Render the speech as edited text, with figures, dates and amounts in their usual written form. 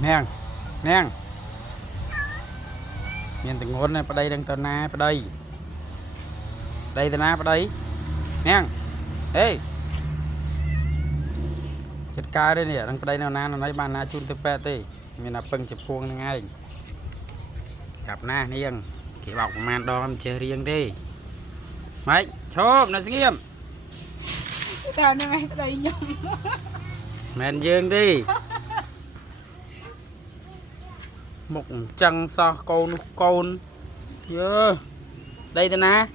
nè nè miền từng ngôn này vào đây đang tờ na vào đây đây tờ na vào đây nè ê chết ca đây nè đang vào đây nào na nó nói bàn na chun tập pet đi miền nào pưng chụp khuôn ngay gặp na niêng cái bọc màn đòn chơi riêng đi mấy chốt nó nghiêm tao này mày đây nhung mền dương đi một chân so côn côn yeah. Đây tên na